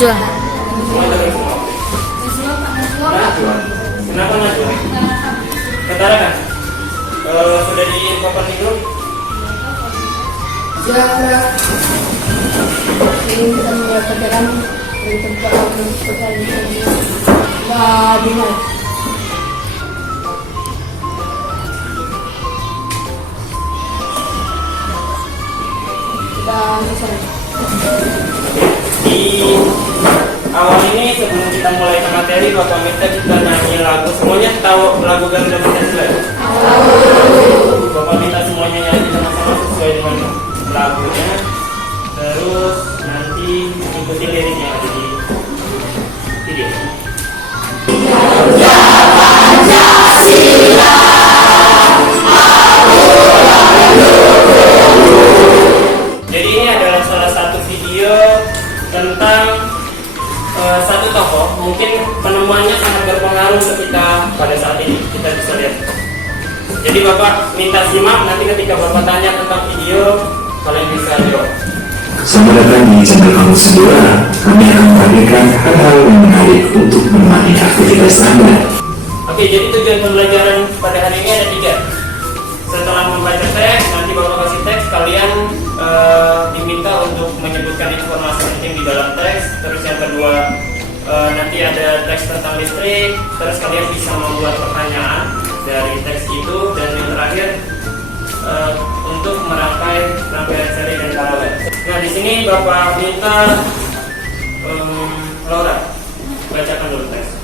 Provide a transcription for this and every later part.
Najwa. Semua Jabar semua. Najwa. Kenapa Najwa? Ketara kan? Sudah diinfokan di grup? Jarak ini kita mendapatkan dari tempat pertanyaan Madinah. Kita selesai. Di awal ini sebelum kita mulai ke materi, Bapak minta kita nyanyi lagu. Semuanya tahu lagu Garuda Pancasila? Bapak minta semuanya nyanyi sama-sama sesuai dengan lagunya. Terus nanti ikuti liriknya ada di video. Jadi ini adalah salah satu video tentang satu tokoh. Mungkin penemuannya sangat berpengaruh ketika pada saat ini kita bisa lihat. Jadi Bapak minta simak, nanti ketika Bapak tanya tentang video, kalian bisa jawab. Selamat datang di channel Kamus Dua. Kami akan membagikan hal-hal yang menarik untuk menemani aktivitas Anda. Oke, jadi tujuan pembelajaran pada hari ini ada 3. Setelah membaca teks, nanti Bapak kasih teks, kalian diminta untuk menyebutkan informasi penting di dalam teks. Terus yang kedua, nanti ada teks tentang listrik. Terus kalian bisa membuat pertanyaan dari teks itu. Dan yang terakhir, untuk merangkai rangkaian seri dan paralel. Nah, di sini Bapak minta Laura bacakan dulu teks.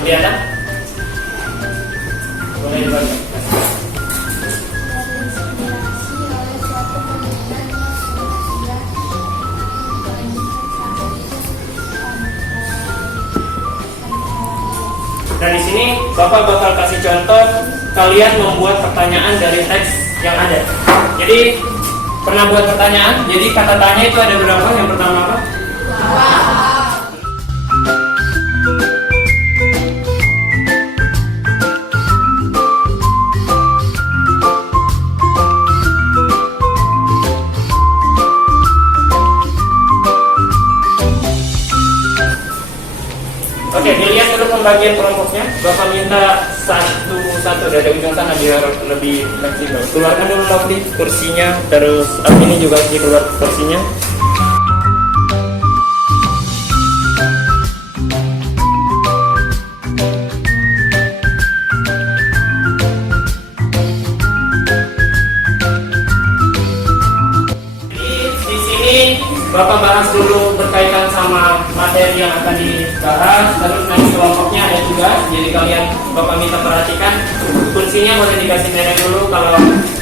Kelihatan? Boleh dibaca. Nah, di sini Bapak bakal kasih contoh kalian membuat pertanyaan dari teks yang ada. Jadi pernah buat pertanyaan? Jadi kata tanya itu ada berapa? Yang pertama apa? Oke, dilihat dulu pembagian kelompoknya. Bapak minta satu dari ujung sana biar lebih fleksibel. Keluarkan dulu Lovely kursinya, terus ini juga dikeluar kursinya. Di sini Bapak bahas dulu berkaitan sama materi yang akan dibahas. Terus nanti kelompoknya ada juga. Jadi kalian Bapak minta perhatikan. Kursinya boleh dikasih merah dulu kalau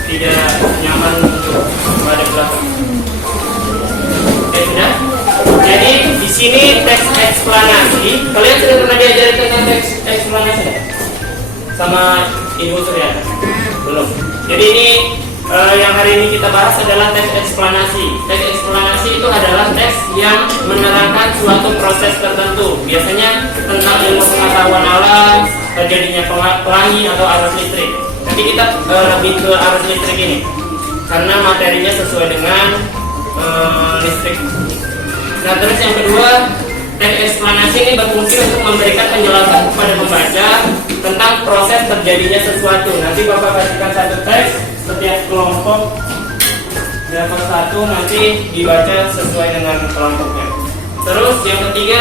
tidak nyaman untuk pada belakang. Oke, sudah. Jadi di sini teks eksplanasi. Kalian sudah pernah diajari tentang teks eksplanasi ya? Sama Ibu Suryana? Belum. Jadi ini yang hari ini kita bahas adalah teks eksplanasi. Teks eksplanasi itu adalah teks yang menerangkan suatu proses tertentu. Biasanya tentang ilmu pengetahuan alam, terjadinya pelangi atau arus listrik. Nanti kita lebih ke arus listrik ini karena materinya sesuai dengan listrik. Nah, terus yang kedua, teks eksplanasi ini berfungsi untuk memberikan penjelasan kepada pembaca tentang proses terjadinya sesuatu. Nanti Bapak kasihkan satu teks, setiap kelompok level 1 nanti dibaca sesuai dengan kelompoknya. Terus yang ketiga,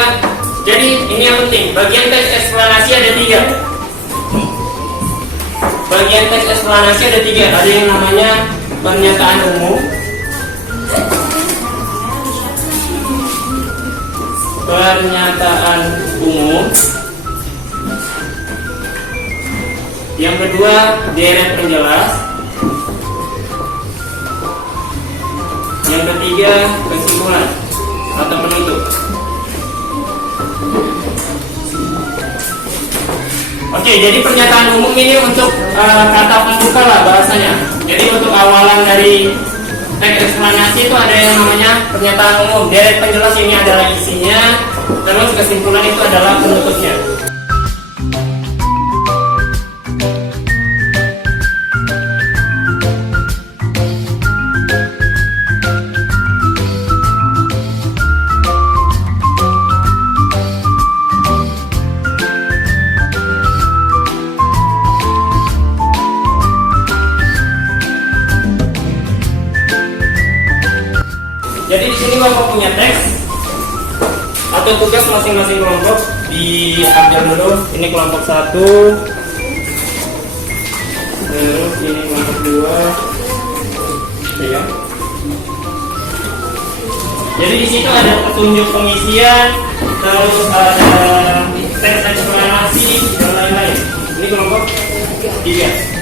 jadi ini yang penting, bagian teks eksplanasi ada 3. Bagian teks eksplanasi ada 3. Ada yang namanya pernyataan umum, yang kedua deret penjelas, yang ketiga kesimpulan atau penutup. Oke, jadi pernyataan umum ini untuk kata pembuka lah bahasanya. Jadi untuk awalan dari teks eksplanasi itu ada yang namanya pernyataan umum. Deret penjelas ini adalah isinya, terus kesimpulan itu adalah penutupnya. Untuk tugas masing-masing kelompok diambil dulu. Ini kelompok 1, terus ini kelompok 2, ya. Jadi di situ ada petunjuk pengisian, terus ada teks eksplanasi dan lain-lain. Ini kelompok 3.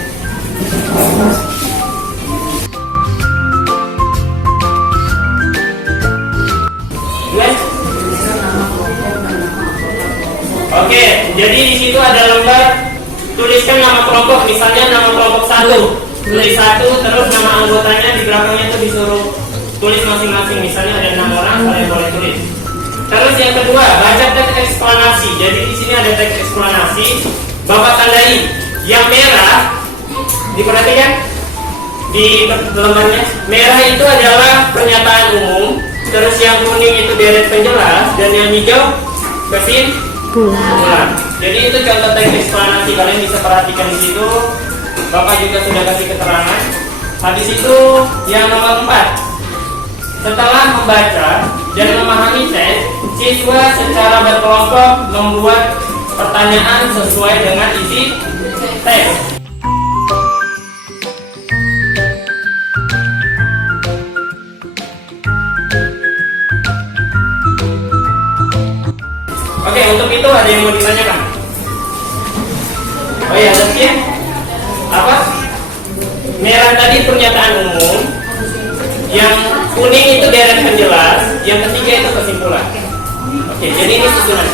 Oke, jadi di situ ada lembar tuliskan nama kelompok, misalnya nama kelompok 1, tulis 1, terus nama anggotanya di belakangnya itu disuruh tulis masing-masing, misalnya ada 6 orang, kalian boleh tulis. Terus yang kedua, baca teks eksplanasi. Jadi di sini ada teks eksplanasi, Bapak tandai. Yang merah, diperhatikan di lembarnya, merah itu adalah pernyataan umum, terus yang kuning itu deret penjelas, dan yang hijau kesimpulan. Jadi itu contoh teks eksplanasi, kalian bisa perhatikan di situ. Bapak juga sudah kasih keterangan. Habis itu yang nomor 4, setelah membaca dan memahami teks, siswa secara berkelompok membuat pertanyaan sesuai dengan isi teks. Oke, untuk itu ada yang mau ditanyakan? Oh ya, tadi apa? Merah tadi pernyataan umum, yang kuning itu deret penjelas, yang ketiga itu kesimpulan. Oke, jadi ini susunan.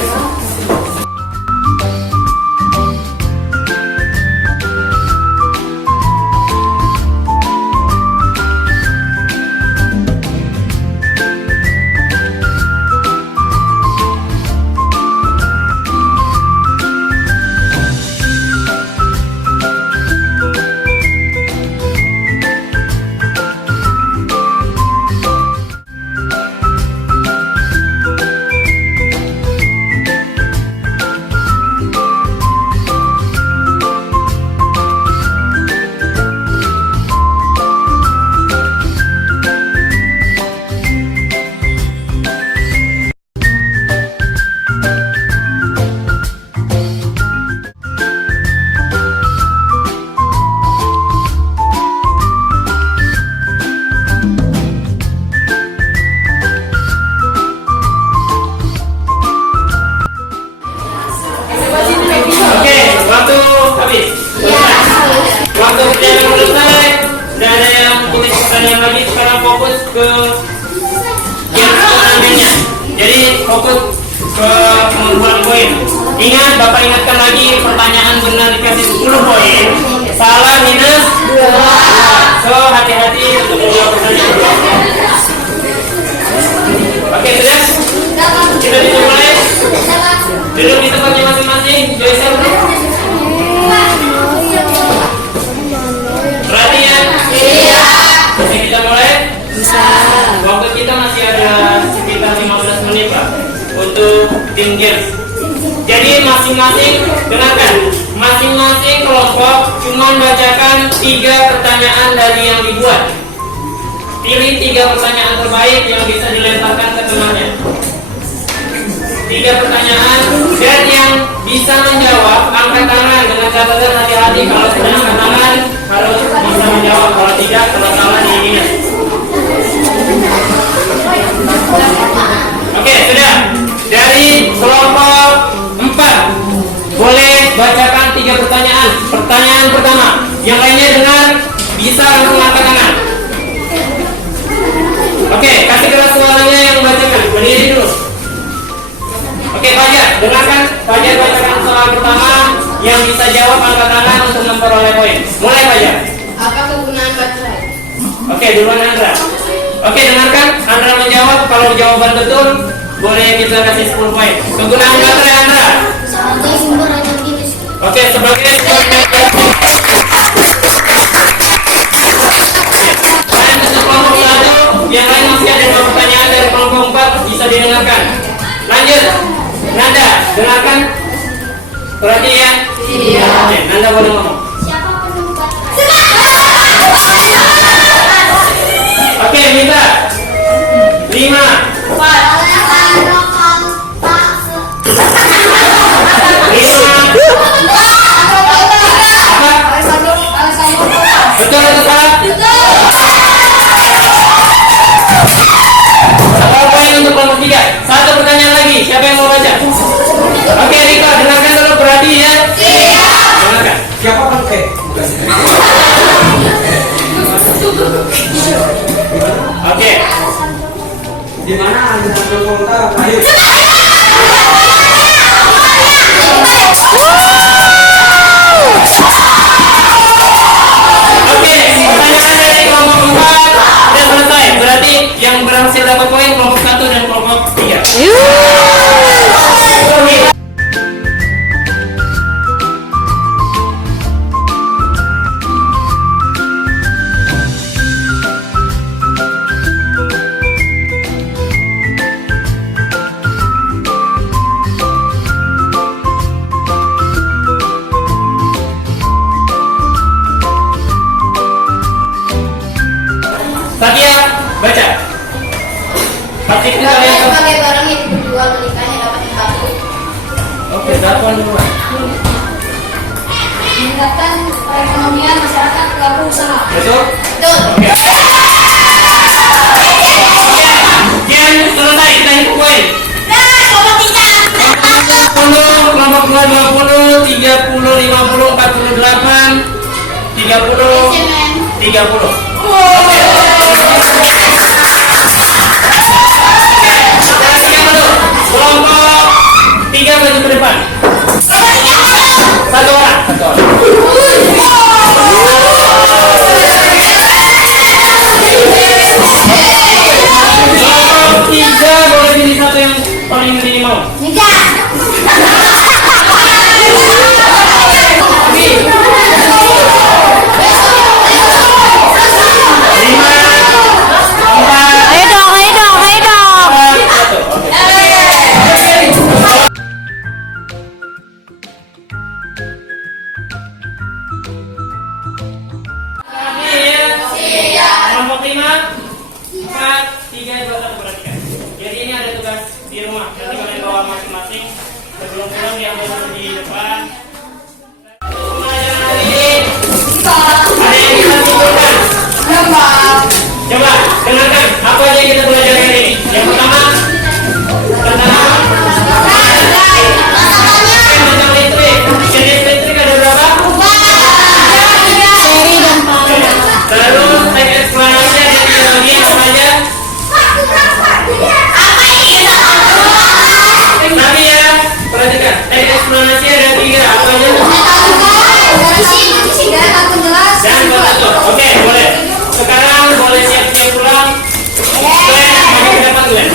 Fokus ke pengumpulan poin. Ingat, Bapak ingatkan lagi, pertanyaan benar dikasih 10 poin, salah minus 2. So, hati-hati untuk menjawab pertanyaan. Oke, sudah? Kita bisa mulai? Duduk di tempatnya masing-masing. Geser. Perhatian? Iya. Oke, kita mulai? Bisa. Waktu kita masih ada sekitar 15 menit, Pak, untuk tim games. Jadi masing-masing, dengarkan, masing-masing kelompok cuma bacakan 3 pertanyaan dari yang dibuat. Pilih 3 pertanyaan terbaik yang bisa dilemparkan ke temannya. 3 pertanyaan, dan yang bisa menjawab angkat tangan dengan catatan hati-hati. Kalau sudah angkat tangan harus bisa menjawab, kalau tidak, kalau salah diingat. Oke, sudah. Dari kelompok 4 boleh bacakan 3 pertanyaan. Pertanyaan pertama, yang lainnya dengar, bisa langsung angkat tangan. Oke, kasih keras suaranya yang membacakan. Berdiri dulu. Oke, Fajar, dengarkan. Fajar bacakan soal pertama. Yang bisa jawab angkat tangan untuk memperoleh poin. Mulai, Fajar. Apa kegunaan baterai? Oke, duluan Andra. Oke, dengarkan. Andra menjawab. Kalau jawaban betul, boleh kita kasih 10 poin. Kegunaan baterai Andra. Sebagai sumber energi listrik. Oke, sebagai kalian untuk kelompok 1, yang lain masih ada 2 pertanyaan dari kelompok 4, bisa didengarkan. Lanjut, Nanda, dengarkan. Perhatian. Iya. Oke, Nanda boleh ngomong. Siapa penemukan baterai? Oke, Mita. 5. Ini Baterai kalian. sebagai barang yang dijual belikannya dapat membantu Oke, dapat dulu. meningkatkan perekonomian masyarakat pelaku usaha. Betul? Betul. Oke. Kian selesai, kita hitung poin. Kelompok 20, 30, 50, 48, 30, 30. Oke. Sekarang siapa dulu? Kelompok 3 maju ke depan. Satu orang. Kelompok 3 boleh pilih satu yang paling minimal. Lima, empat, Ayo dong, ayo dong, ayo dong. satu. Oke. Kelompok 5, 4, 3, 2, 1, perhatikan. Jadi ini ada tugas di rumah. Nanti kalian bawa masing-masing. Sebelum pulang diambil dulu di depan. Pelajaran hari ini ada yang bisa simpulkan. Coba dengarkan apa aja yang kita pelajari hari ini. Yang pertama tentang listrik. Jenis listrik ada berapa? Terus teks eksplanasi ada 3 lagi, apa aja? Tapi ya, perhatikan, teks eksplanasi ada 3, apa aja? Jangan buat satu. Oke, boleh. Sekarang boleh siap-siap pulang. Glenn, maju ke depan Glenn.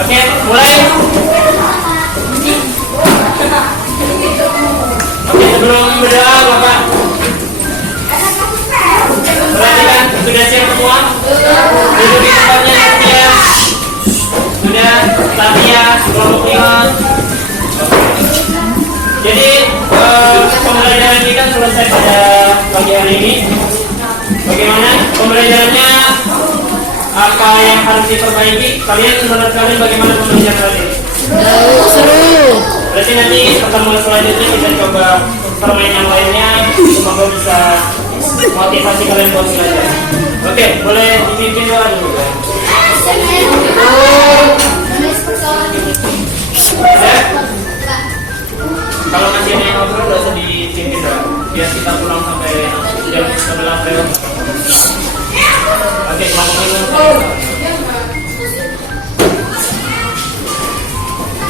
Oke, mulai. Oke, sebelum berdoa, Bapak. Perhatikan, sudah siap semua? Duduk di tempatnya setia. Sudah, Satya, kelompok 5. Jadi, pembelajaran kita selesai pada pagi hari ini. Bagaimana pembelajarannya? Apa yang harus diperbaiki? Menurut kalian bagaimana pembelajaran hari ini? Seru. Berarti nanti pertemuan selanjutnya kita coba permainan yang lainnya. Semoga bisa motivasi kalian buat belajar. Oke, boleh dipimpin doa dulu. Ya? Kalau masih ada yang ngobrol, gak usah dipimpin doa. Biar kita pulang sampai jam 11 lewat. Oke, selamat malam.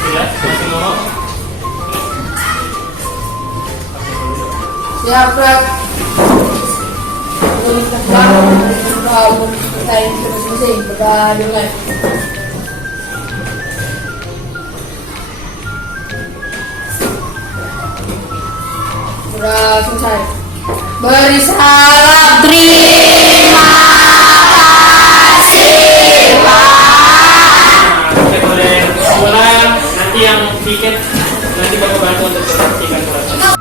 Sudah, masih ngomong? Siap, Rep. Untuk kamu saya terus-terusin dengan sudah selesai. Beri salam. Terima kasih, Pak. Oke, boleh pulang. Nanti yang tiket nanti bapak bantu untuk pastikan surat.